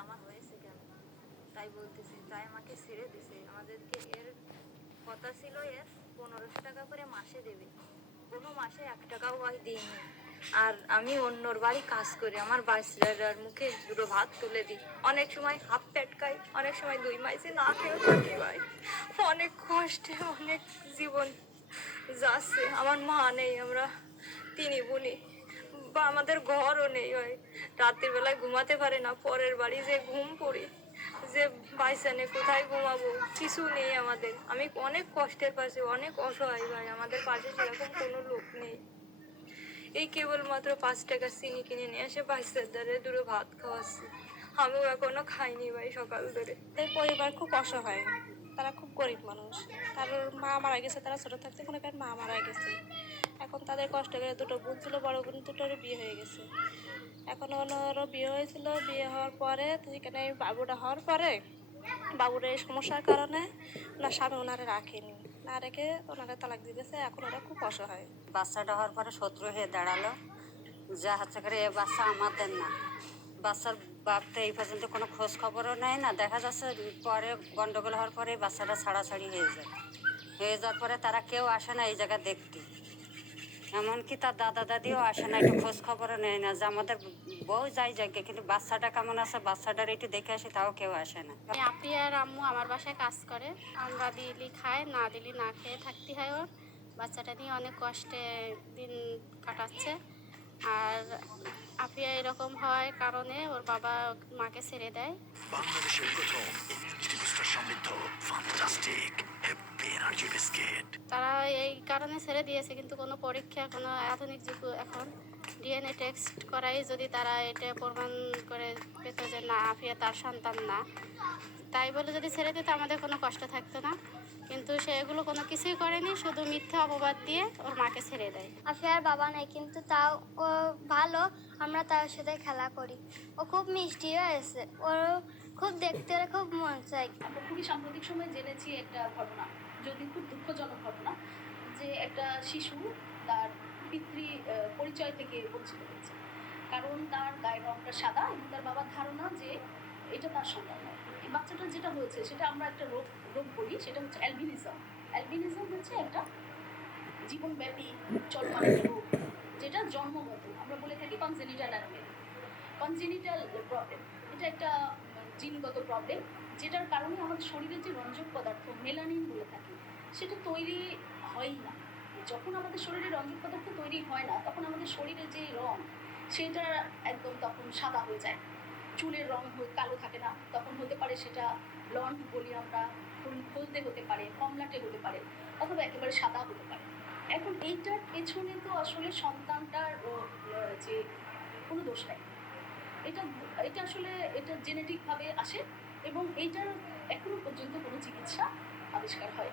আমার হয়েছে কেন? তাই বলতেছে, তাই আমাকে ছেড়ে দিছে। আমাদেরকে এর কথা ছিল এর পনেরোশো টাকা করে মাসে দেবে। কোনো মাসে এক টাকাও ভাই দিইনি। আর আমি অন্যর বাড়ি কাজ করি, আমার বাচ্চার মুখে দুটো ভাত তুলে দিই। অনেক সময় হাফ পেট খাই, অনেক সময় দুই মাইসে না খেয়েও থাকি ভাই। অনেক কষ্টে, অনেক জীবন যাচ্ছে। আমার মা নেই, আমরা তিনি বলি। বা আমাদের ঘরও নেই হয় রাতের বেলায় ঘুমাতে পারে না, পরের বাড়ি যে ঘুম পড়ি, যে বাইসানে কোথায় ঘুমাবো, কিছু নেই আমাদের। আমি অনেক কষ্টের পাশে, অনেক অসহায় ভাই, আমাদের পাশে সেরকম কোনো লোক নেই। এই কেবলমাত্র পাঁচ টাকা চিনি কিনে নিয়ে এসে বাইশের দ্বারে দুটো ভাত খাওয়াচ্ছি। আমিও এখনও খাইনি ভাই সকাল ধরে। তাই পরিবার খুব অসহায়। তারা খুব গরিব মানুষ। কারোর মা মারা গেছে, তারা ছোটো থাকতে মনে করেন মা মারা গেছে। এখন তাদের কষ্ট করে দুটো বোন ছিল, বড় বোন দুটোরও বিয়ে হয়ে গেছে। এখন ওনারও বিয়ে হয়েছিল, বিয়ে হওয়ার পরে সেখানে বাবুটা হওয়ার পরে বাবুর এই সমস্যার কারণে ওনার স্বামী ওনারে রাখেনি। না রেখে ওনারা তালাক দিয়ে দিয়েছে, এখন ওরা খুব অসহায়। বাচ্চাটা হওয়ার পরে শত্রু হয়ে দাঁড়াল। যা হচ্ছে করে এ বাচ্চা আমাদের না। বাচ্চার বাপ তো এই পর্যন্ত কোনো খোঁজ খবরও নেয় না। দেখা যাচ্ছে পরে গন্ডগোল হওয়ার পরে বাচ্চাটা ছাড়াছাড়ি হয়ে যায়। হয়ে যাওয়ার পরে তারা কেউ আসে না এই জায়গা দেখতে। এমনকি তার দাদা দাদিও আসে না, একটু খোঁজ খবরও নেয় না যে আমাদের বউ যাই যাকে কিন্তু বাচ্চাটা কেমন আছে, বাচ্চাটার একটু দেখে আসে, তাও কেউ আসে না। আপি আর আম্মু আমার বাসায় কাজ করে। আমরা দিলি খায় না দিলি না খেয়ে থাকতে হয় ওর। বাচ্চাটা নিয়ে অনেক কষ্টে দিন কাটাচ্ছে। আর আপনি এরকম হয় কারণে ওর বাবা মাকে ছেড়ে দেয়। বাংলাদেশের প্রথম এনার্জি বুস্টার সমৃদ্ধ ফান্টাস্টিক হ্যাপি এনার্জি বিস্কিট তারা এই কারণে ছেড়ে দিয়েছে কিন্তু কোনো পরীক্ষা কোনো আধুনিক যুগ এখন ডিএনএ টেস্ট করাই যদি তারা এটা প্রমাণ করে পেত যে না আফিয়া তার সন্তান না। তাই বলে যদি ছেড়ে দিত আমাদের কোনো কষ্ট থাকতো না। কিন্তু সে এগুলো কোনো কিছুই করেনি শুধু মিথ্যে অপবাদ দিয়ে ওর মাকে ছেড়ে দেয়। আফিয়ার বাবা নাই কিন্তু তাও ও ভালো আমরা তার সাথে খেলা করি। ও খুব মিষ্টি হয়েছে ওর খুব দেখতে খুব মন চাই আমরা খুবই সাম্প্রতিক সময়ে জেনেছি একটা ঘটনা যদি খুব দুঃখজনক ঘটনা যে একটা শিশু তার পিতৃ পরিচয় থেকে বঞ্চিত হয়েছে। কারণ তার গায়ের রংটা সাদা এবং তার বাবার ধারণা যে এটা তার সন্তান নয়। বাচ্চাটার যেটা হয়েছে, সেটা আমরা একটা রোগ রোগ বলি সেটা হচ্ছে অ্যালবিনিজম অ্যালবিনিজম হচ্ছে একটা জীবনব্যাপী চলমান রোগ যেটা জন্মগত। আমরা বলে থাকি কনজেনিটাল অ্যানোমেলি কনজেনিটাল প্রবলেম এটা একটা জিনগত প্রবলেম যেটার কারণে আমাদের শরীরের যে রঞ্জক পদার্থ মেলানিন বলে থাকি, সেটা তৈরি হয়ই না। যখন আমাদের শরীরে রঞ্জক পদার্থ তৈরি হয় না, তখন আমাদের শরীরে যে রং, সেটা একদম তখন সাদা হয়ে যায়। চুলের রং কালো থাকে না, তখন হতে পারে সেটা ব্লন্ড বলি আমরা হল- হলদে হতে পারে, কমলাটে হতে পারে, অথবা একেবারে সাদা হতে পারে। এখন এইটার পেছনে তো আসলে সন্তানটার যে কোনো দোষ নাই। এটা এটা আসলে, এটা জেনেটিকভাবে আসে এবং এইটার এখনও পর্যন্ত কোনো চিকিৎসা আবিষ্কার হয়